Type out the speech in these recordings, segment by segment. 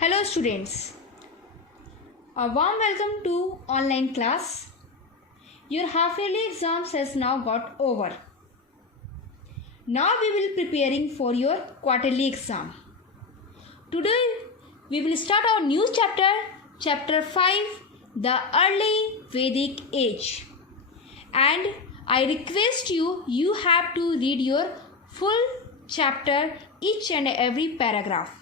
Hello students, a warm welcome to online class. Your half yearly exams has now got over. Now we will preparing for your quarterly exam. Today we will start our new chapter 5, the early Vedic age. And I request you have to read your full chapter, each and every paragraph.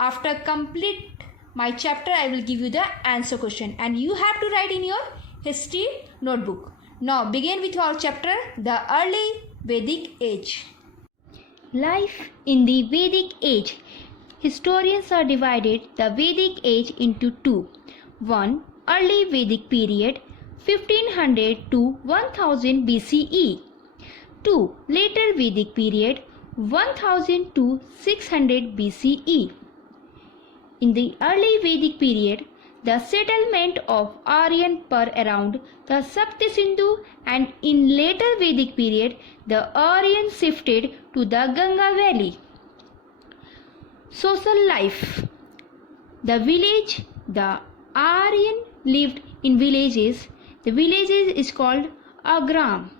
After complete my chapter, I will give you the answer question and you have to write in your history notebook. Now begin with our chapter, the early Vedic age. Life in the Vedic age. Historians are divided the Vedic age into two. 1. Early Vedic period 1500 to 1000 BCE. 2. Later Vedic period 1000 to 600 BCE. In the early Vedic period, the settlement of Aryan were around the Saptasindhu, and in later Vedic period, the Aryans shifted to the Ganga valley. Social life. The village, the Aryan lived in villages. The villages is called agram.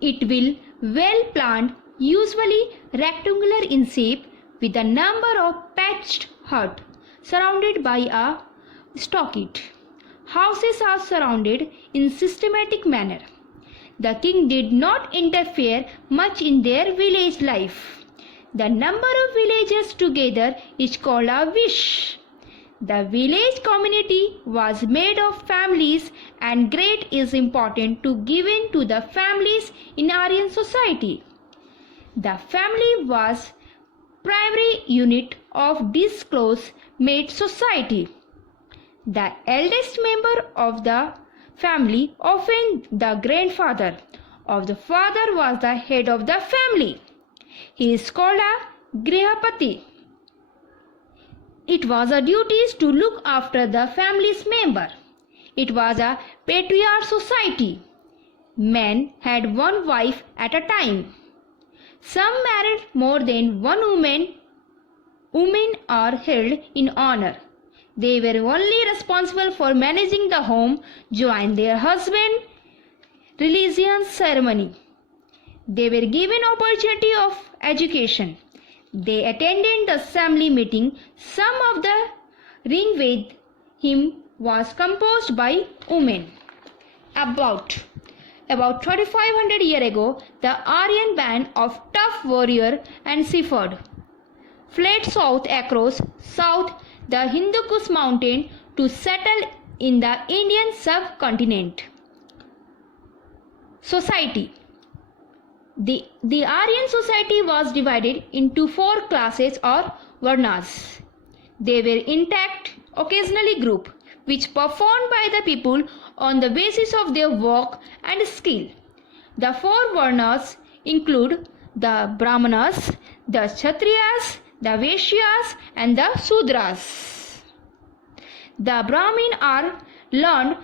It will well planned, usually rectangular in shape, with a number of patched huts surrounded by a stockade. Houses are surrounded in systematic manner. The king did not interfere much in their village life. The number of villagers together is called a vish. The village community was made of families, and great is important to given to the families in Aryan society. The family was primary unit of this close knit society. The eldest member of the family, often the grandfather of the father, was the head of the family. He is called a grihapati. It was a duty to look after the family's member. It was a patriarch society. Men had one wife at a time. Some married more than one woman. Women are held in honor. They were only responsible for managing the home, joined their husband, religious ceremony. They were given opportunity of education. They attended the assembly meeting. Some of the Ringved hymn was composed by women. About 3500 years ago, the Aryan band of tough warrior and shepherd fled south across the Hindu Kush mountain to settle in the Indian subcontinent. Society. The Aryan society was divided into four classes or varnas. They were intact, occasionally group, which performed by the people on the basis of their work and skill. The four varnas include the Brahmanas, the Kshatriyas, the Vaishyas and the Sudras. The Brahmin are learned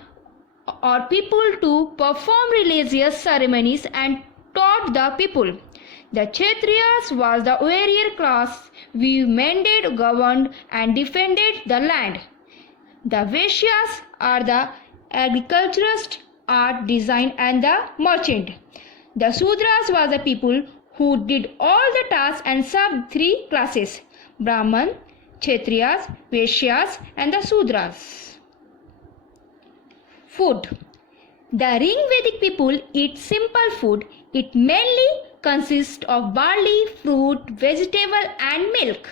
or people to perform religious ceremonies and taught the people. The Kshatriyas was the warrior class, who mended, governed and defended the land. The Vaishyas are the agriculturist, art, design and the merchant. The Sudras was the people who did all the tasks and served three classes: Brahman, Kshatriyas, Vaishyas and the Sudras. Food. The Ring Vedic people eat simple food. It mainly consists of barley, fruit, vegetable and milk.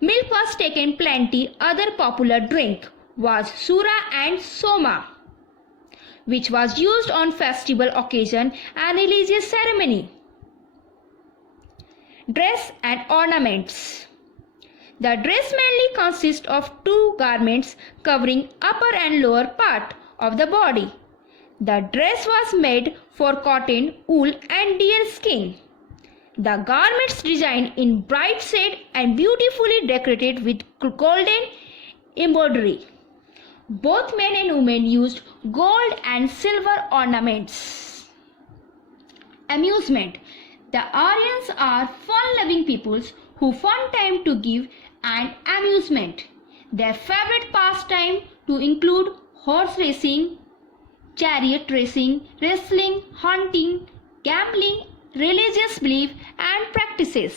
Milk was taken plenty. Other popular drink was sura and soma, which was used on festival occasion and religious ceremony. Dress and ornaments. The dress mainly consists of two garments covering upper and lower part of the body. The dress was made for cotton, wool and deer skin. The garments designed in bright shade and beautifully decorated with golden embroidery. Both men and women used gold and silver ornaments. Amusement. The Aryans are fun-loving peoples who found time to give and amusement. Their favorite pastime to include horse racing, chariot racing, wrestling, hunting, gambling, religious belief and practices.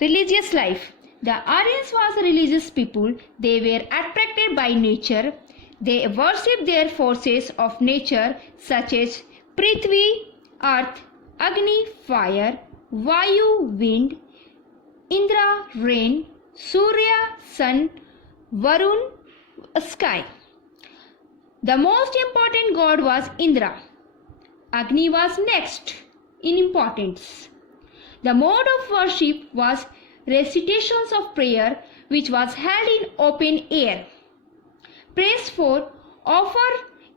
Religious life. The Aryans was a religious people. They were attracted by nature. They worshipped their forces of nature such as Prithvi, earth, Agni, fire, Vayu, wind, Indra, rain, Surya, sun, Varun, sky. The most important god was Indra. Agni was next in importance. The mode of worship was recitations of prayer which was held in open air. Praise for offer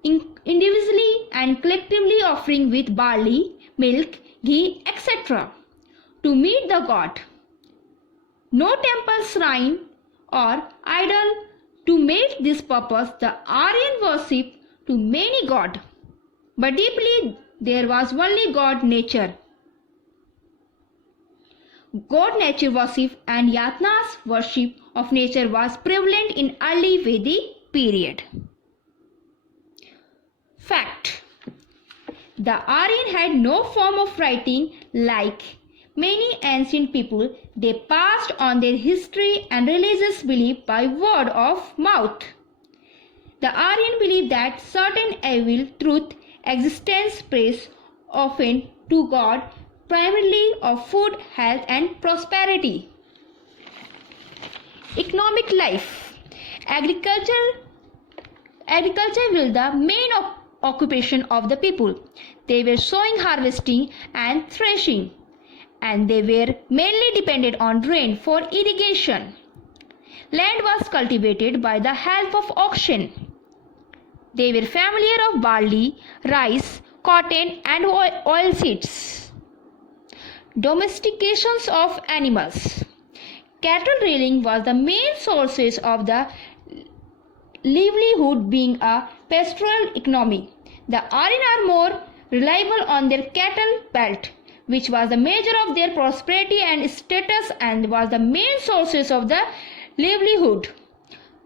individually and collectively offering with barley, milk, ghee, etc. to meet the god. No temple, shrine or idol to make this purpose. The Aryan worship to many gods, but deeply there was only God nature. God nature worship and Yatna's worship of nature was prevalent in early Vedic period. Fact: the Aryan had no form of writing like many ancient people. They passed on their history and religious belief by word of mouth. The Aryan believed that certain evil truth existence praise often to God primarily of food, health and prosperity. Economic life. Agriculture was the main occupation of the people. They were sowing, harvesting and threshing, and they were mainly dependent on rain for irrigation. Land was cultivated by the help of oxen. They were familiar of barley, rice, cotton and oil seeds. Domestications of animals. Cattle rearing was the main sources of the livelihood, being a pastoral economy. The Aryan are more reliable on their cattle belt, which was the measure of their prosperity and status and was the main sources of the livelihood.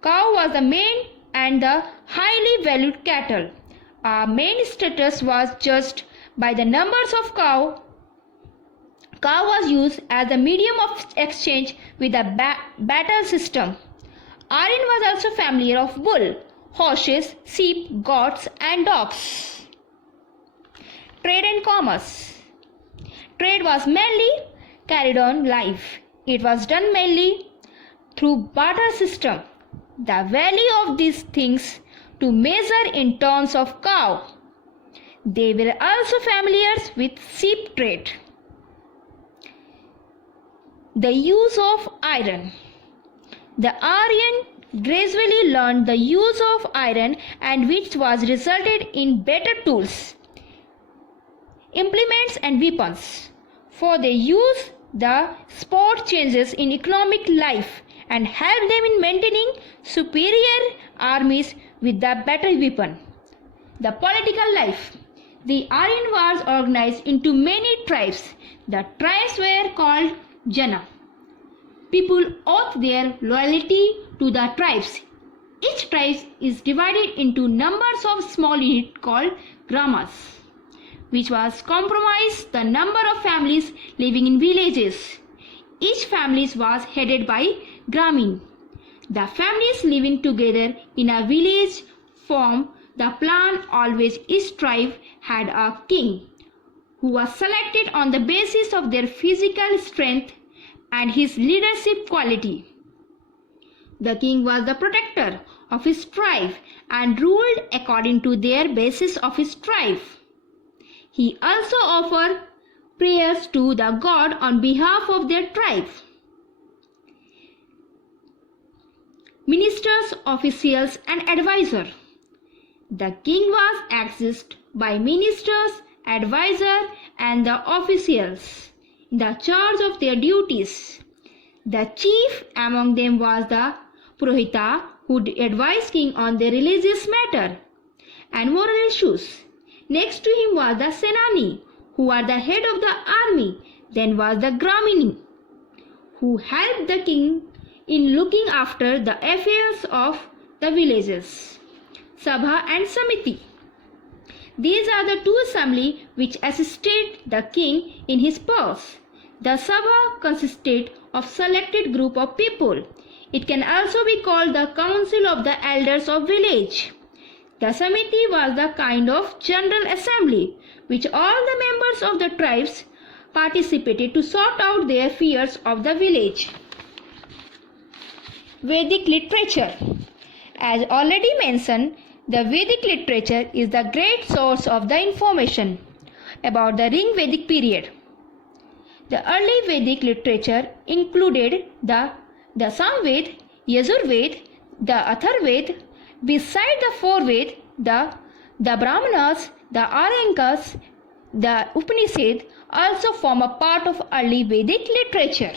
Cow was the main and the highly valued cattle. Our main status was judged by the numbers of cow. Cow was used as a medium of exchange with a battle system. Aryan was also familiar of bull, horses, sheep, goats and dogs. Trade and commerce. Trade was mainly carried on live. It was done mainly through barter system. The value of these things to measure in tons of cow. They were also familiar with sheep trade. The use of iron. The Aryan gradually learned the use of iron, and which was resulted in better tools, implements and weapons. For they use the sport changes in economic life and help them in maintaining superior armies with the better weapon. The political life. The Aryan was organized into many tribes. The tribes were called Jana. People oath their loyalty to the tribes. Each tribe is divided into numbers of small units called gramas, which was comprised the number of families living in villages. Each family was headed by Gramin. The families living together in a village form the plan. Always each tribe had a king who was selected on the basis of their physical strength and his leadership quality. The king was the protector of his tribe and ruled according to their basis of his tribe. He also offered prayers to the god on behalf of their tribe. Ministers, officials and advisor. The king was assisted by ministers, advisor and the officials in the charge of their duties. The chief among them was the Purohita, who advised king on the religious matter and moral issues. Next to him was the Senani, who were the head of the army. Then was the Gramini, who helped the king in looking after the affairs of the villages. Sabha and Samiti. These are the two assemblies which assisted the king in his powers. The Sabha consisted of selected group of people. It can also be called the council of the elders of village. The Samiti was the kind of general assembly which all the members of the tribes participated to sort out their affairs of the village. Vedic literature. As already mentioned, the Vedic literature is the great source of the information about the Rig Vedic period. The early Vedic literature included the Samved, Yajurved, the Atharved. Beside the four Ved, the Brahmanas, the Aranyakas, the Upanishad also form a part of early Vedic literature.